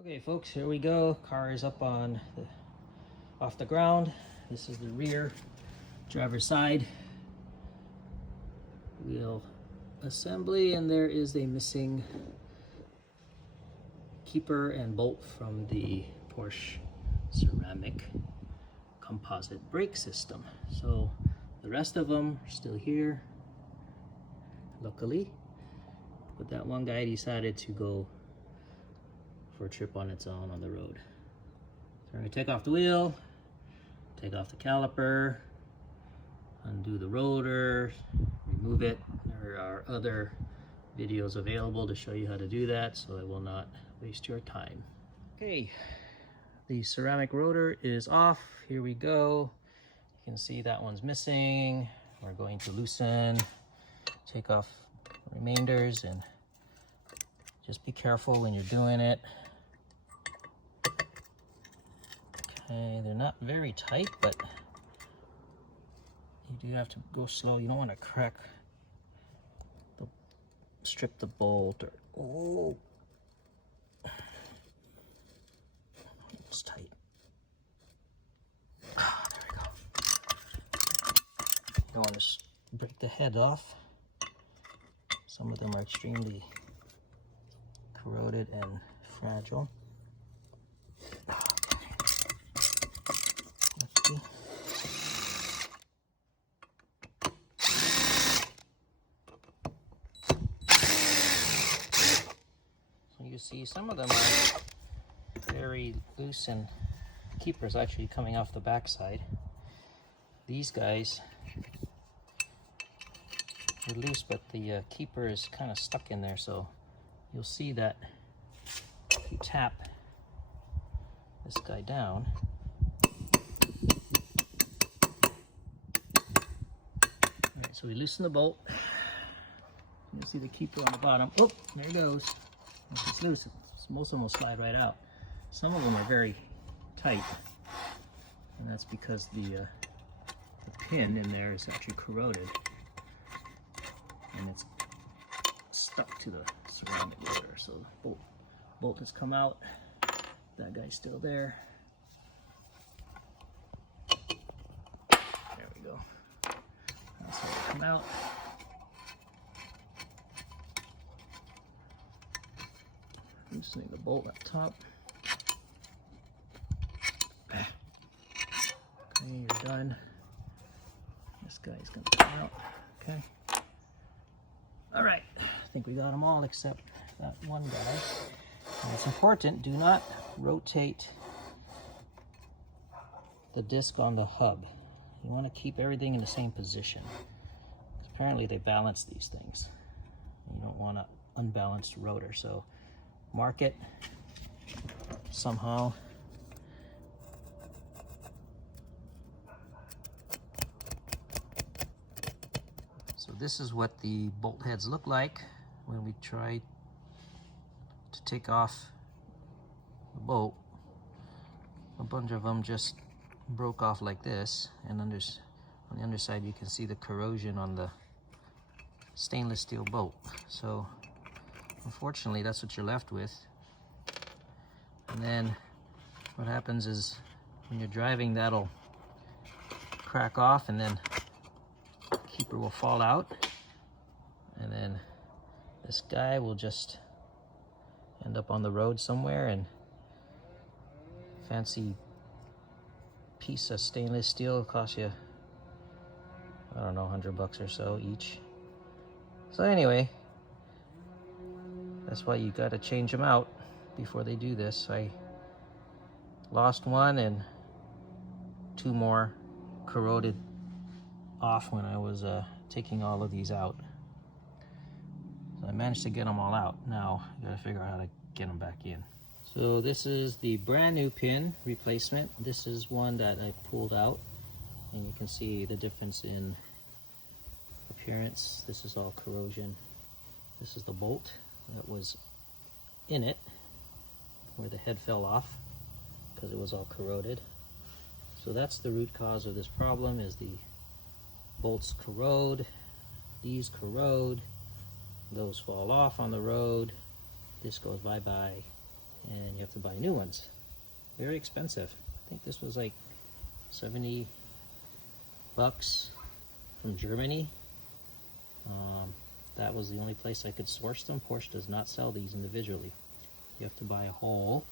Okay folks, here we go. Car is up on off the ground. This is the rear driver's side wheel assembly, and there is a missing keeper and bolt from the Porsche ceramic composite brake system. So the rest of them are still here, luckily, but that one guy decided to go for a trip on its own on the road. So we're going to take off the wheel, take off the caliper, undo the rotor, remove it. There are other videos available to show you how to do that, so I will not waste your time. Okay, the ceramic rotor is off. Here we go. You can see that one's missing. We're going to loosen, take off the remainders, and just be careful when you're doing it. Okay, they're not very tight, but you do have to go slow. You don't want to crack strip the bolt, or oh, it's tight. Ah, there we go. Don't want to break the head off. Some of them are extremely corroded and fragile. You see some of them are very loose, and the keeper's actually coming off the backside. These guys are loose, but the keeper is kind of stuck in there, so you'll see that if you tap this guy down, alright, so we loosen the bolt. You'll see the keeper on the bottom. Oh, there it goes. If it's loose, most of them will slide right out. Some of them are very tight, and that's because the pin in there is actually corroded, and it's stuck to the ceramic rotor. So the bolt has come out. That guy's still there. There we go. That's how it come out. Loosening the bolt up top. Okay, you're done. This guy's gonna come out. Okay. All right. I think we got them all except that one guy. And it's important, do not rotate the disc on the hub. You want to keep everything in the same position. Apparently they balance these things. You don't want an unbalanced rotor, so mark it somehow. So this is what the bolt heads look like when we try to take off the bolt. A bunch of them just broke off like this, and on the underside you can see the corrosion on the stainless steel bolt. So unfortunately, that's what you're left with. And then what happens is when you're driving, that'll crack off, and then the keeper will fall out, and then this guy will just end up on the road somewhere, and fancy piece of stainless steel will cost you, I don't know, $100 or so each. So anyway, that's why you got to change them out before they do this. I lost one, and two more corroded off when I was taking all of these out. So I managed to get them all out. Now I got to figure out how to get them back in. So this is the brand new pin replacement. This is one that I pulled out, and you can see the difference in appearance. This is all corrosion. This is the bolt that was in it where the head fell off because it was all corroded. So that's the root cause of this problem, is the bolts corrode, these corrode, those fall off on the road, this goes bye-bye, and you have to buy new ones. Very expensive. I think this was like 70 bucks from Germany. That was the only place I could source them. Porsche does not sell these individually. You have to buy a whole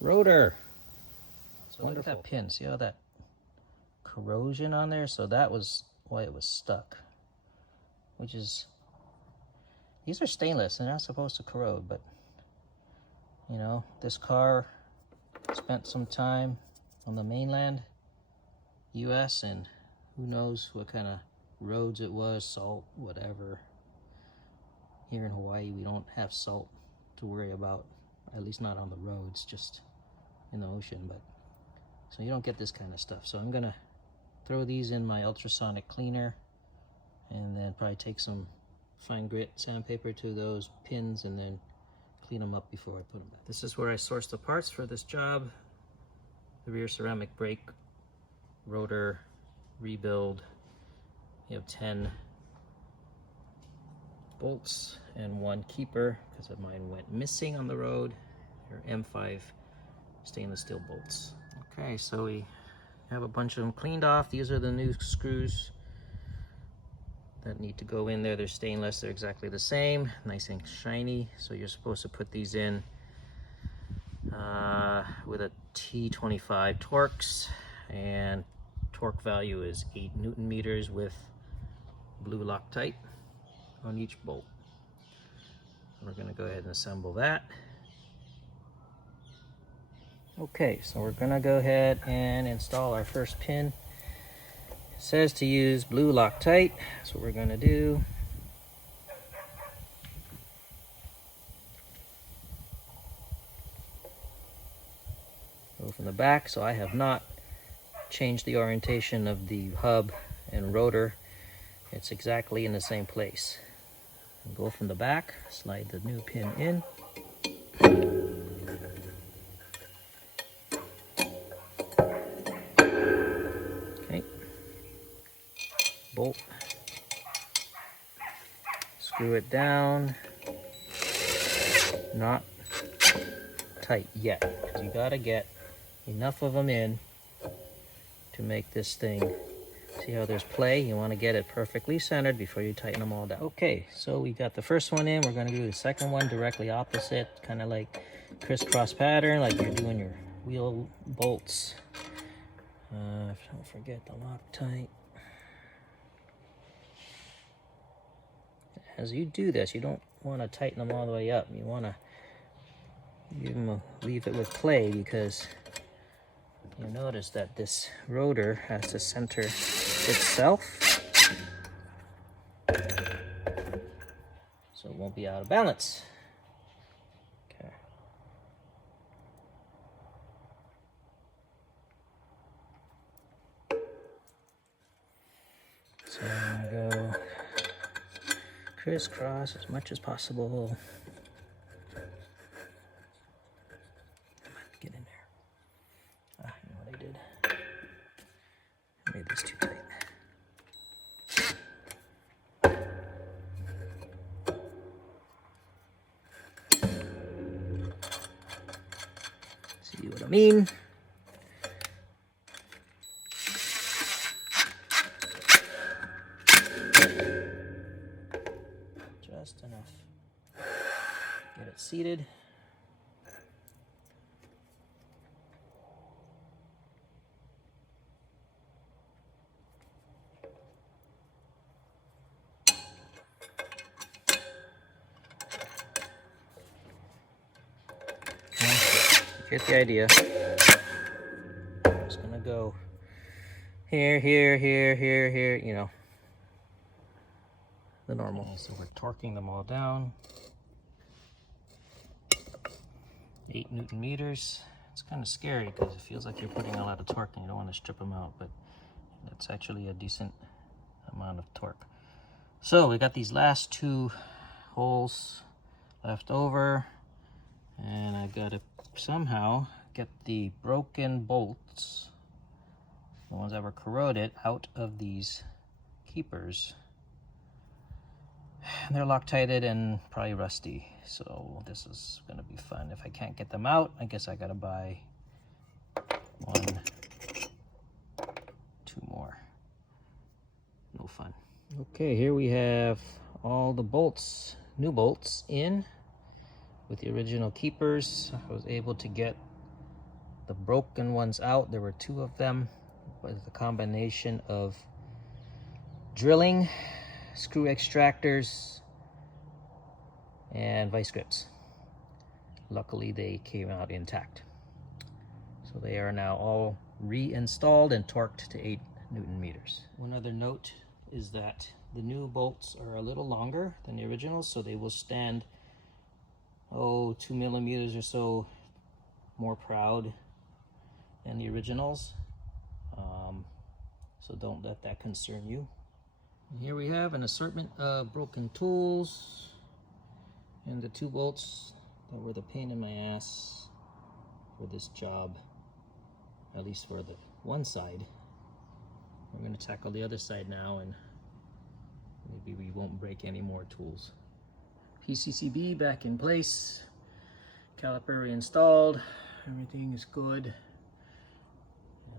rotor. So wonderful. Look at that pin. See how that corrosion on there? So that was why it was stuck. Which is, these are stainless. They're not supposed to corrode, but you know, this car spent some time on the mainland US, and who knows what kind of roads it was, salt, whatever. Here in Hawaii, we don't have salt to worry about, at least not on the roads, just in the ocean. But so you don't get this kind of stuff. So I'm gonna throw these in my ultrasonic cleaner, and then probably take some fine grit sandpaper to those pins, and then clean them up before I put them back. This is where I sourced the parts for this job. The rear ceramic brake rotor rebuild. You have 10 bolts and 1 keeper because mine went missing on the road. They're M5 stainless steel bolts. Okay, so we have a bunch of them cleaned off. These are the new screws that need to go in there. They're stainless, they're exactly the same, nice and shiny. So you're supposed to put these in with a T25 Torx, and torque value is 8 Newton meters with blue Loctite on each bolt. We're going to go ahead and assemble that. Okay, so we're going to go ahead and install our first pin. It says to use blue Loctite. That's what we're going to do. Go from the back. So I have not changed the orientation of the hub and rotor. It's exactly in the same place. And go from the back, slide the new pin in. Okay. Bolt. Screw it down. Not tight yet, because you gotta get enough of them in to make this thing. See how there's play? You want to get it perfectly centered before you tighten them all down. Okay, so we got the first one in. We're going to do the second one directly opposite, kind of like crisscross pattern, like you're doing your wheel bolts. Don't forget the Loctite. As you do this, you don't want to tighten them all the way up. You want to leave it with play, because you notice that this rotor has to center itself, so it won't be out of balance. Okay. So I'm going to go crisscross as much as possible. Get in there. You know what I did? I made this too tight. See what I mean? Just enough. Get it seated. Get the idea. I'm just gonna go here, here, here, here, here, you know, the normal. So we're torquing them all down. 8 Newton meters. It's kind of scary because it feels like you're putting a lot of torque and you don't want to strip them out, but that's actually a decent amount of torque. So we got these last 2 holes left over, and I got to somehow get the broken bolts, the ones that were corroded, out of these keepers. They're Loctited and probably rusty, so this is gonna be fun. If I can't get them out, I guess I gotta buy 1, 2 more. No fun. Okay, here we have all the bolts, new bolts in with the original keepers. I was able to get the broken ones out. There were 2 of them with a combination of drilling, screw extractors, and vice grips. Luckily they came out intact. So they are now all reinstalled and torqued to 8 Newton meters. One other note is that the new bolts are a little longer than the originals, so they will stand 2 millimeters or so more proud than the originals. So don't let that concern you. And here we have an assortment of broken tools and the 2 bolts that were the pain in my ass for this job, at least for the one side. We're going to tackle the other side now, and maybe we won't break any more tools. PCCB back in place, caliper reinstalled, everything is good, and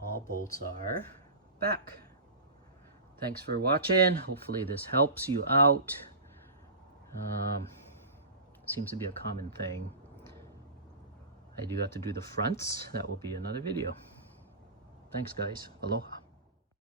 all bolts are back. Thanks for watching. Hopefully this helps you out. Seems to be a common thing. I do have to do the fronts. That will be another video. Thanks guys. Aloha.